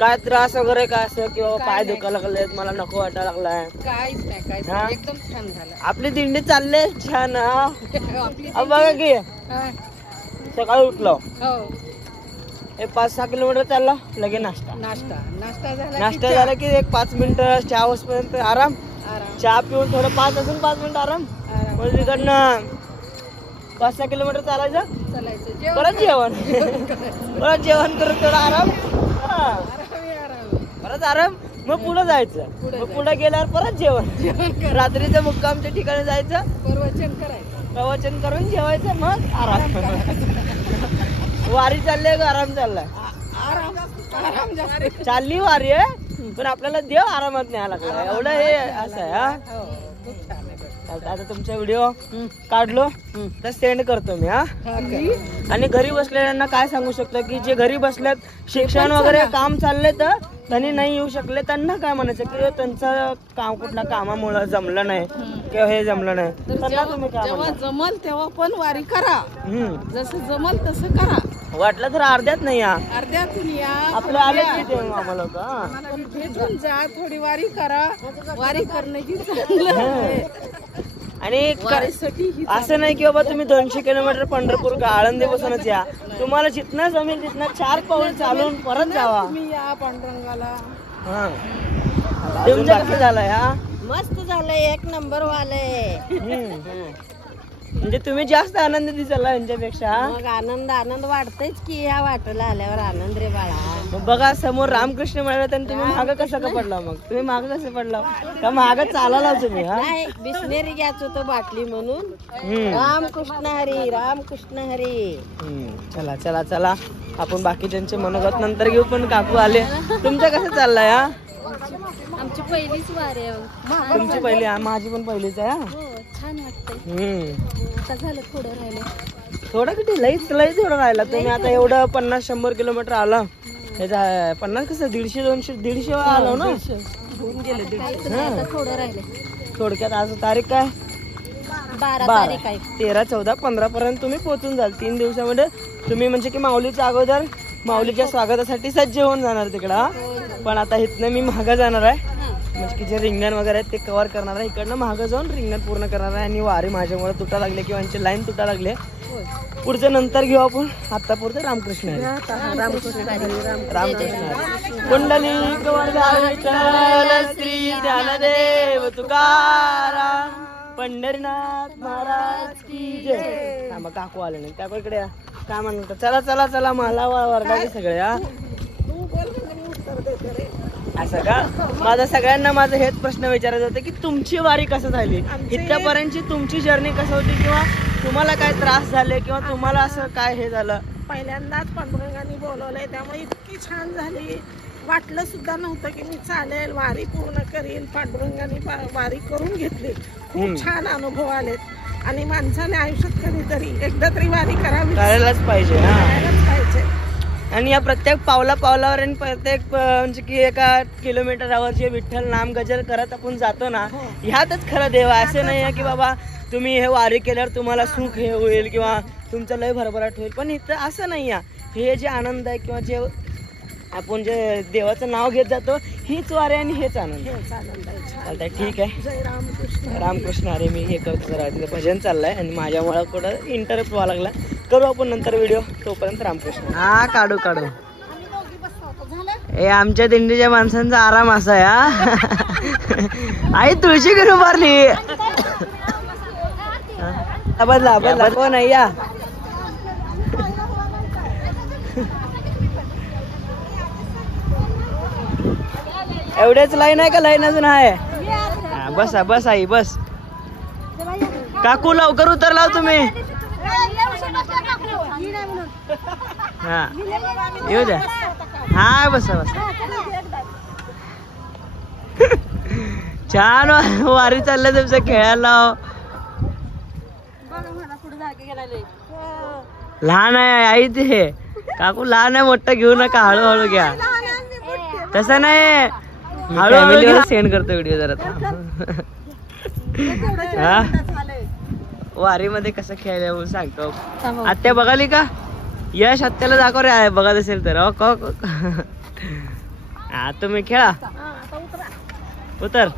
काय त्रास वगैरे काय असं किंवा पाय दुखायला लागलेत, मला नको वाटायला लागलाय? काहीच नाही, काहीच नाही, एकदम छान झालं. आपली दिंडी चालले छान. बघा की सकाळी उठलो, हे 5-6 किलोमीटर चाललो, लगे नाश्ता झाला की एक 5 मिनिटं चहा पर्यंत आराम. चहा पिऊन थोडं 5 मिनिटं आराम. म्हणजे तिकडनं 5-6 किलोमीटर चालायचं, परत जेवण करत थोडं आराम, परत आराम, मग पुढे जायचं. मग पुढे गेल्यावर परत जेवण. रात्रीचं मुक्कामच्या ठिकाणी जायचं, प्रवचन करून जेवायचं, मग आराम. वारी चालली का आराम चाललाय? चालली वारी आहे, पण आपल्याला देव आरामात न्यायला लागला, एवढं हे असं आहे. आता तुमचा व्हिडिओ काढलो तर सेंड करतो मी. आणि घरी बसलेल्यांना काय सांगू शकतो की जे घरी बसल्यात, शिक्षण वगैरे काम चाललंय तर त्यांनी नाही येऊ शकले, त्यांना काय म्हणायचं की त्यांचं काम कुठल्या कामामुळे जमलं नाही किंवा हे जमलं नाही, त्यांना तुम्ही काय जेव्हा जमल तेव्हा पण वारी करा, जसं जमल तसं करा. वाटलं तर अर्ध्यात नाही या, अर्ध्यातून या, आपलं आले की आम्हाला भेटून जा, थोडी वारी करा. वारी करणं ही चांगलं. आणि असं नाही की बाबा तुम्ही 200 किलोमीटर पंढरपूर का आळंदी बसूनच या, तुम्हाला जिथनं जमेल तिथनं 4 पाऊल चालून परत जावा. तुम्ही या पांडुरंगाला. तुमचं कसं झालंय? मस्त झालंय, 1 नंबर वालय. म्हणजे तुम्ही जास्त आनंद दिसला यांच्यापेक्षा. मग आनंद वाटतच की या वाटेला आल्यावर आनंद रे बाळा. बघा समोर रामकृष्ण मिळाले तर तुम्ही मागं कसं का पडला? मग तुम्ही मागं कसं पडला का? मागं चालायला तुम्ही? बिस्लेरी घ्यायचं होतं बाटली म्हणून. रामकृष्ण हरी. चला चला चला, आपण बाकीच्यांचे मनोगत नंतर घेऊ, पण काकू आले. तुमचं कसं चाललंय? आमची पहिलीच वारी आहे. तुमची पहिली? माझी पण पहिलीच आहे. छान वाटतंय. आता झालं, थोडं राहिलं. थोडं किती? लई थोडं राहिला. तुम्ही आता एवढं 50-100 किलोमीटर आला. 50 कसं 150-200 आलो ना. थोडं राहिले. थोडक्यात आज तारीख काय? 12 तारीख आहे. 13, 14, 15 पर्यंत तुम्ही पोहोचून जाल. 3 दिवसामध्ये तुम्ही म्हणजे की माऊलीच्या अगोदर माऊलीच्या स्वागतासाठी सज्ज होऊन जाणार तिकडं. पण आता इथनं मी मागं जाणार आहे, म्हणजे की जे रिंगण वगैरे आहेत ते कव्हर करणार आहे. इकडनं मागं जाऊन रिंगण पूर्ण करणार आहे. आणि वारी माझ्यामुळे तुटा लागले किंवा यांची लाईन तुटा लागले. पुढचं नंतर घेऊ आपण. आता पुढचं रामकृष्ण हरी. कुंडलिक वरदान श्री ज्ञानदेव तुकाराम पंढरीनाथ महाराज की जय. थांबा, काकू आले नाही. काकू इकडे काय म्हणतात? चला चला चला, मला वरडाले सगळे. असं का? माझं सगळ्यांना माझं हेच प्रश्न विचारायचं होतं की तुमची वारी कसं झाली, इथपर्यंतची तुमची जर्नी कसं होती, किंवा तुम्हाला काय त्रास झाले किंवा तुम्हाला असं काय हे झालं? पहिल्यांदाच पांडुरंगाने बोलवलंय, त्यामुळे इतकी छान झाली. वाटलं सुद्धा नव्हतं की मी चालेल, वारी पूर्ण करील. पांडुरंगाने वारी करून घेतली. खूप छान अनुभव आलेत. आणि माणसाने आयुष्यात कधीतरी एकदा तरी वारी करायलाच पाहिजे. आणि या प्रत्येक पावलावर आणि प्रत्येक म्हणजे की एका किलोमीटरावर जे विठ्ठल नाम गजर करत आपण जातो ना, ह्यातच खरं देव आहे. असं नाही आहे की बाबा तुम्ही हे वारी केल्यावर तुम्हाला सुख हे होईल किंवा तुमचं लय भरभराट होईल. पण इथं असं नाही आहे. हे जे आनंद आहे किंवा जे आपण जे देवाचं नाव घेत जातो, हीच वारी आणि हेच आनंद. चालतंय, ठीक आहे. रामकृष्ण हरी. मी हे करतो जरा, तिथे भजन चाललंय आणि माझ्यामुळे कुठं इंटरप्ट व्हायला लागला. करू आपण नंतर व्हिडिओ. तोपर्यंत रामकृष्ण. काढू हे आमच्या दिंडीच्या माणसांचा आराम असा आहे. आई तुळशी घेऊन उभारली. बदला कोण आहे या? एवढेच लाईन आहे का लाईन अजून आहे? बस आई बस. काकू लवकर उतर लाव तुम्ही. हा येऊ द्या. हा बस. छान वारी चाललंय तुमचं खेळायला. लहान आहे आई ते काकू, लहान आहे मोठं घेऊ नका, हळूहळू घ्या. तसं नाही, हळूहळू सेंड करतो व्हिडिओ जरा. हा वारी मध्ये कसं खेळायला म्हणून सांगतो. आत्या बघाली का? यश आत्याला दाखव रे बघत असेल तर. हा तुम्ही खेळा. उतर.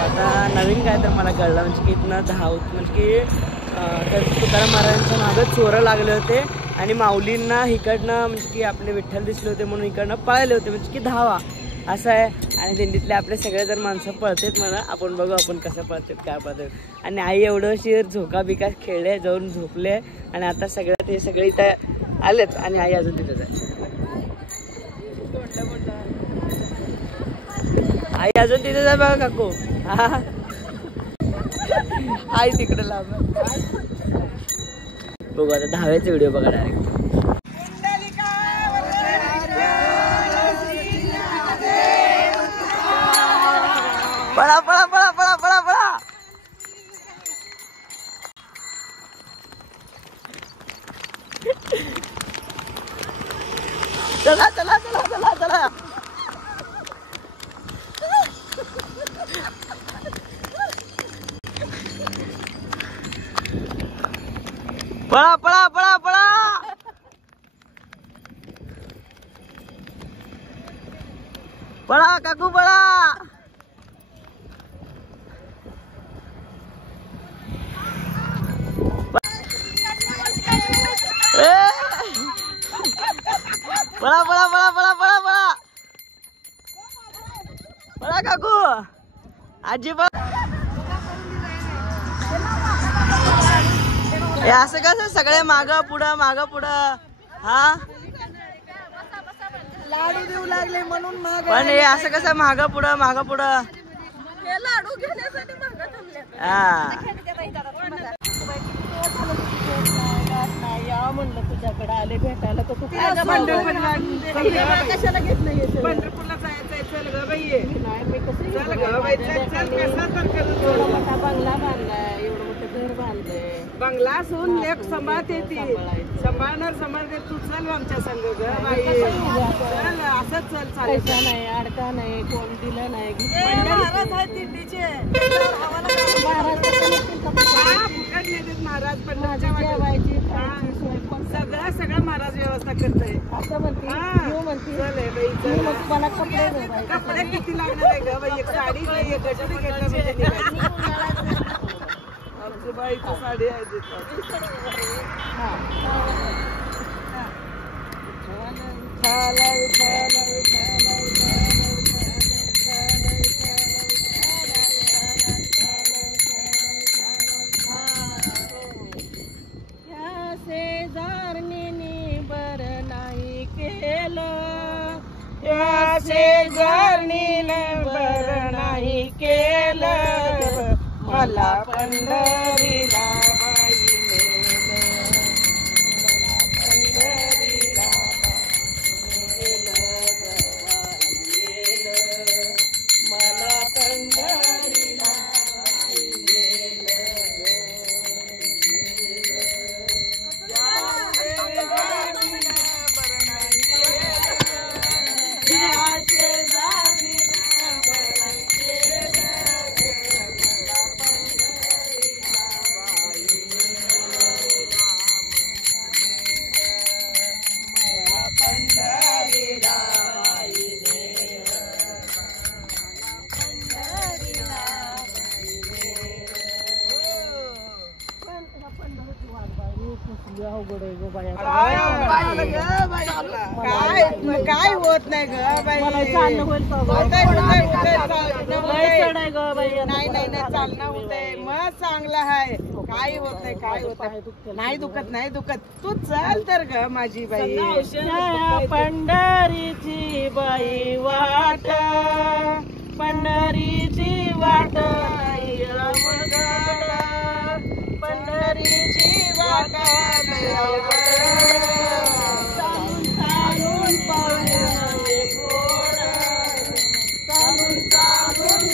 आता नवीन काय तर मला कळलं म्हणजे की इथनं धावत म्हणजे की तुकाराम महाराजांच्या मागं चोरं लागले होते आणि माऊलींना इकडनं म्हणजे की आपले विठ्ठल दिसले होते म्हणून इकडनं पळाले होते म्हणजे की धावा असं आहे. आणि दिंडीतले आपले सगळे जर माणसं पळतात म्हणा, आपण बघू आपण कसं पळतात काय पळतात. आणि आई एवढं झोका बिका खेळले, जाऊन झोपले आणि आता सगळ्यात हे सगळे इथं आलेत आणि आई अजून तिथेच आहे. आई अजून तिथेच आहे बघा काकू. आई तिकडे लांब. बघू आता दहाव्याचे व्हिडिओ बघा डायरेक्ट. पळा पळा पळा पळा पळा पळा. चला चला चला चला चला. पळा पळा पळा पळा. पळा काकू पळा. पळा पळा पळा पळा पळा पळा पळा काकू. आजी पळा. हे असं कसं सगळे माग पुढं. हा लाडू देऊ लागले म्हणून माग. पण हे असं कसं माग पुढं. हे लाडू घेण्यासाठी माग थांबले. या म्हणलं तुझ्याकडे आले भेटायला तर तू कशाला घेतलं? पंढरपूरला जायचंय. चल ग बाई. नाही मी कसं मोठा बंगला बांधलाय, एवढं मोठं घर बांधलंय. बंगला असून लेख सांभाळते ती. सांभाळते तू. चल आमच्या संग ग बाई. असंच चल. पैसा नाही, अडका नाही, कोण दिलं नाही. महाराज आहेत दिंडीचे. महाराज पण सगळं महाराज व्यवस्था करताय असं म्हणते. मला कपडे किती लागणार आहे ग बाई? एक साडी नाही, एक गजरी घेतला आमची बाईची साडी आहे. बर नाही केलं मला पंढरीला बाई नेलं. पंढरीला मला पंढरीला दुखत नाही ग बाई. मला चालणं होईल का गं? होतंय, होतंय, होतंय, चालणं लय होतंय. चढ आहे गं बाई. नाही नाही नाही चालणं होतंय. मग चांगलं आहे. काही होत नाही, काय होत नाही. नाही दुखत. तू चल तर ग माझी बाई. पंढरीची बाई वाट, पंढरीची वाट, पंढरीची वाट, चालून चालून पावले पोर, चालून चालून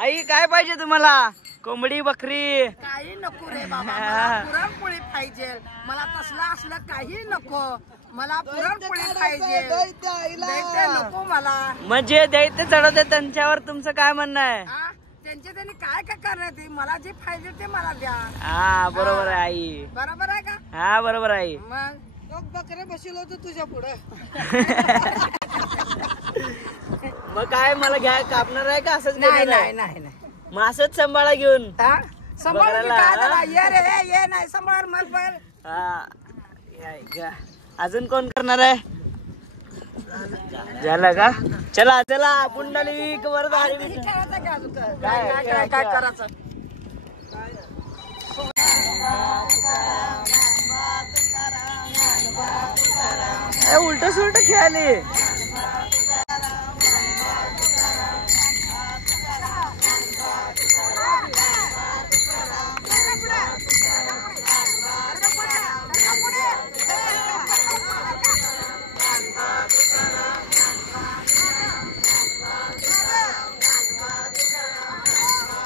आई काय पाहिजे तुम्हाला? कोंबडी, बकरी? काही नको रे बाबा, मला पुरणपोळी पाहिजे. मला तसला असलं काही नको, मला पुरणपोळी पाहिजे. दैत्य नको मला. म्हणजे दैत्य चढवते त्यांच्यावर तुमचं काय म्हणणं आहे? त्यांनी काय काय करणार ते, मला जे पाहिजे ते मला द्या. हा बरोबर आहे आई. बरोबर आहे का? हा बरोबर आहे. मग बकरे बसलो होतो तुझ्या पुढे. मग काय मला घ्या कापणार आहे का असंच? नाही नाही नाही नाही, मग असंच सांभाळा घेऊन. सांभाळ काय झाला? ये रे ये, नाही सांभाळ मग बर. हा घ्या. अजून कोण करणार आहे? झालं का? चला चला पुंडलिक वरदारी. काय काय करायचं? उलट सुलट खेळाले.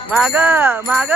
माग माग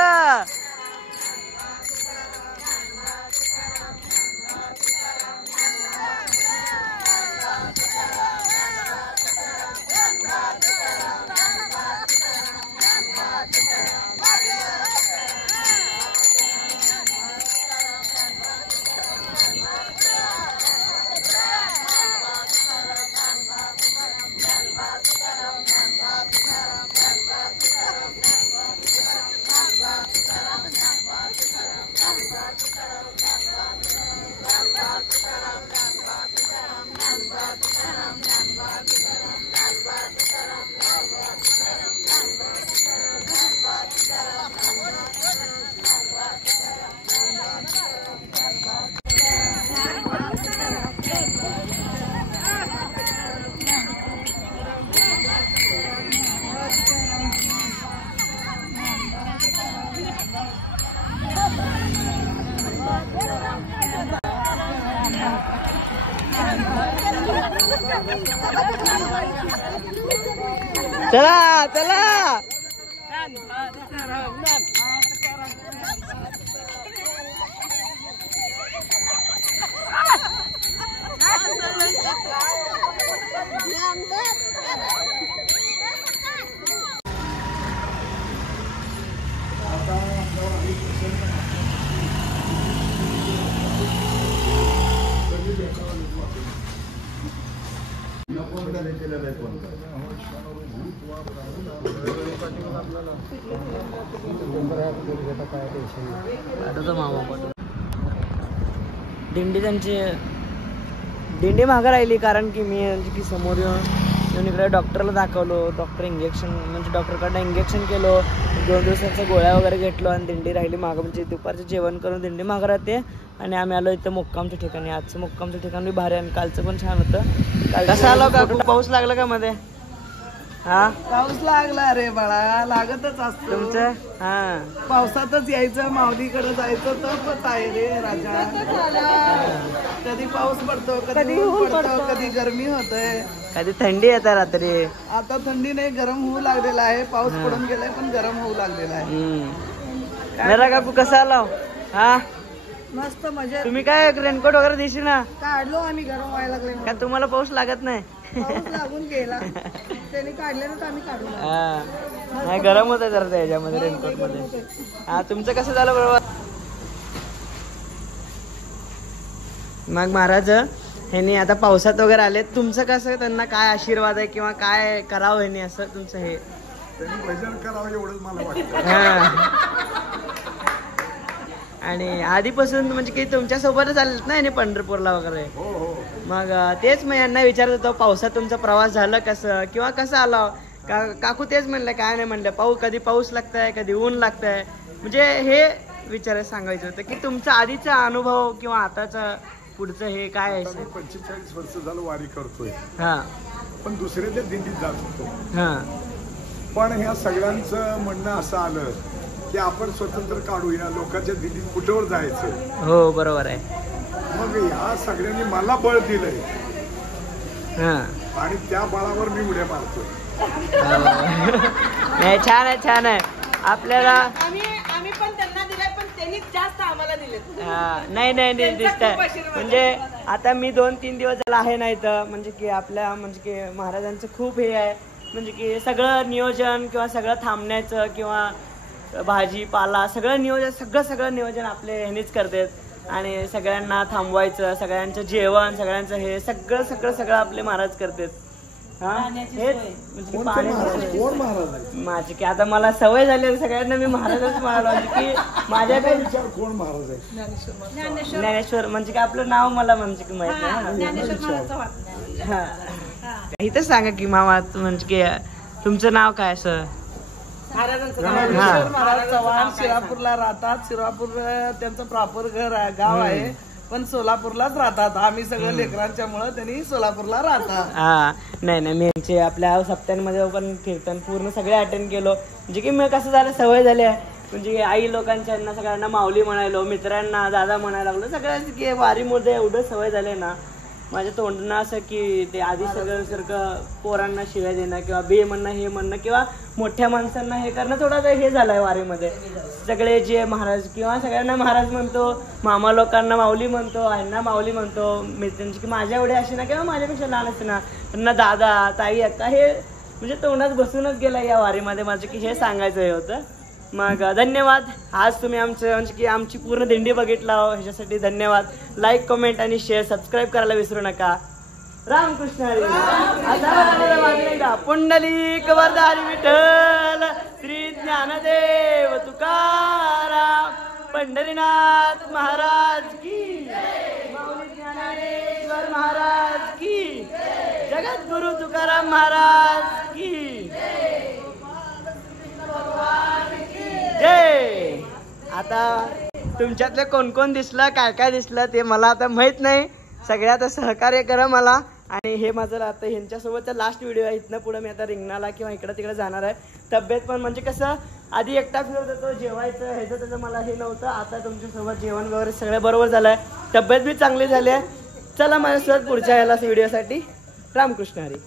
चला चला. दिंडी मागं राहिली कारण की मी म्हणजे की समोर येऊन इकडे डॉक्टरला दाखवलो. डॉक्टर इंजेक्शन म्हणजे डॉक्टरकडनं इंजेक्शन केलो, 2 दिवसाच्या गोळ्या वगैरे घेतलो आणि दिंडी राहिली मागं. म्हणजे दुपारचं जेवण करून दिंडी मागं राहते आणि आम्ही आलो इथं मुक्कामच्या ठिकाणी. आजचं मुक्कामचं ठिकाण बी भारी आणि कालचं पण छान होतं. कसं आलो का? पाऊस लागला का मध्ये? हा पाऊस लागला रे बाळा, लागतच असतो तुमचं. हा पावसातच यायचं, माऊलीकडे जायचं. तपच आहे रे राजा. कधी पाऊस पडतो, कधी ऊन पडतो, कधी गरमी होतंय, कधी थंडी येते रात्री. आता थंडी नाही, गरम होऊ लागलेला आहे. पाऊस पडून गेलाय पण गरम होऊ लागलेला आहे. मेरा काकू कसा आला? हा मस्त मजा. तुम्ही काय रेनकोट वगैरे दिशी ना काढलो आम्ही, गरम व्हायला लागले का? तुम्हाला पाऊस लागत नाही? पाऊस लागून गेला, त्यांनी काढले ना, आम्ही काढलो. हा नाही, गरम होत जरा त्याच्यामध्ये रेनकोट मध्ये. हा तुमचं कसं झालं बरोबर? मग महाराज ह्यांनी आता पावसात वगैरे आले, तुमचं कसं, त्यांना काय आशीर्वाद आहे किंवा काय करावं ह्यांनी असं तुमचं हे? त्यांनी भजन करावं एवढंच मला वाटतं. आणि आधीपासून म्हणजे की तुमच्या सोबतच आलेत ना ह्यांनी पंढरपूरला वगैरे? हो. मग तेच मी यांना विचारत होतो, पावसात तुमचा प्रवास झाला कसं किंवा कसं आला? काकू तेच म्हणलं, काय नाही म्हणलं, कधी पाऊस लागताय, कधी ऊन लागताय. म्हणजे हे विचारायला सांगायचं होतं की तुमचा आधीचा अनुभव किंवा आताचा पुढचं हे काय आहे? 45 वर्ष झालं वारी करतोय. हा पण दुसऱ्याच्या दिंडीत जात होतो. हा पण ह्या सगळ्यांचं म्हणणं असं आलं की आपण स्वतंत्र काढूया, लोकांच्या दिंडीत कुठेवर जायचं. हो बरोबर आहे. मग या सगळ्यांनी मला बळ दिलंय आणि त्या बळावर मी उड्या मारतोय. नाही, छान आहे, छान आहे. आपल्याला आम्ही पण त्यांना दिलाय, पण त्यांनी जास्त आम्हाला दिले. नाही दिसतंय. म्हणजे आता मी 2-3 दिवस झाला आहे नाही तर म्हणजे की आपल्या म्हणजे की महाराजांचं खूप हे आहे. म्हणजे की सगळं नियोजन किंवा सगळं थांबण्याचं किंवा भाजीपाला सगळं नियोजन आपले ह्यांनीच करतात. आणि सगळ्यांना थांबवायचं, सगळ्यांचं जेवण, सगळ्यांचं हे सगळं आपले महाराज करतात. माझी की आता मला सवय झाली सगळ्यांना मी महाराजच म्हणालो. की माझ्या काय विचार कोण महाराज आहे? ज्ञानेश्वर म्हणजे की आपलं नाव मला म्हणजे की माहित नाही. हा इथं सांगा की मामा म्हणजे की तुमचं नाव काय असं? महाराज चव्हाण शिरापूरला राहतात. शिरापूर त्यांचं प्रॉपर गाव आहे, पण सोलापूरलाच राहतात. आम्ही सगळं लेकरांच्यामुळे त्यांनी सोलापूरला राहतात. हा नाही मी आपल्या सप्त्यांमध्ये पण कीर्तन पूर्ण सगळे अटेंड केलो. म्हणजे की मी कसं झालं, सवय झाली आहे. म्हणजे आई लोकांच्या सगळ्यांना माऊली म्हणायलो, मित्रांना दादा म्हणायला लागलो. सगळ्यांची की वारीमध्ये एवढं सवय झाले ना माझ्या तोंडनं असं की ते आधी सगळं पोरांना शिव्या देणं किंवा बे म्हणणं, हे म्हणणं किंवा मोठ्या माणसांना हे करणं थोडं हे झालंय वारीमध्ये. सगळे जे महाराज किंवा सगळ्यांना महाराज म्हणतो, मामा लोकांना माऊली म्हणतो, आईंना माऊली म्हणतो. मित्रांची की माझ्या एवढे असे ना किंवा माझ्यापेक्षा लहान असते ना त्यांना दादा, ताई, अक्का हे म्हणजे तोंडात बसूनच गेलं या वारीमध्ये. माझं की हे सांगायचं हे होतं. मग धन्यवाद. आज तुम्ही आमचं म्हणजे की आमची पूर्ण दिंडी बघितला ह्याच्यासाठी धन्यवाद. लाईक, कमेंट आणि शेअर, सबस्क्राईब करायला विसरू नका. रामकृष्ण हरी. पुंडलिक वरदारी विठ्ठल श्री ज्ञानदेव तुकाराम पंढरीनाथ महाराज की, माऊली ज्ञानेश्वर महाराज की, जगद्गुरु तुकाराम महाराज की जय. आता तुमच्यातलं कोण दिसलं, काय दिसलं ते मला आता माहित नाही. सगळ्यात सहकार्य करा मला. आणि हे माझं आता ह्यांच्यासोबतचा लास्ट व्हिडिओ आहे. इथनं पुढे मी आता रिंगणाला किंवा इकडं तिकडे जाणार आहे. तब्येत पण म्हणजे कसं आधी एकटा फिरत होतो, जेवायचं ह्याचं त्याचं मला हे नव्हतं. आता तुमच्यासोबत जेवण वगैरे सगळं बरोबर झालं आहे, तब्येत बी चांगली झाली आहे. चला माझ्यासोबत पुढच्या याला व्हिडिओसाठी. रामकृष्ण हरी.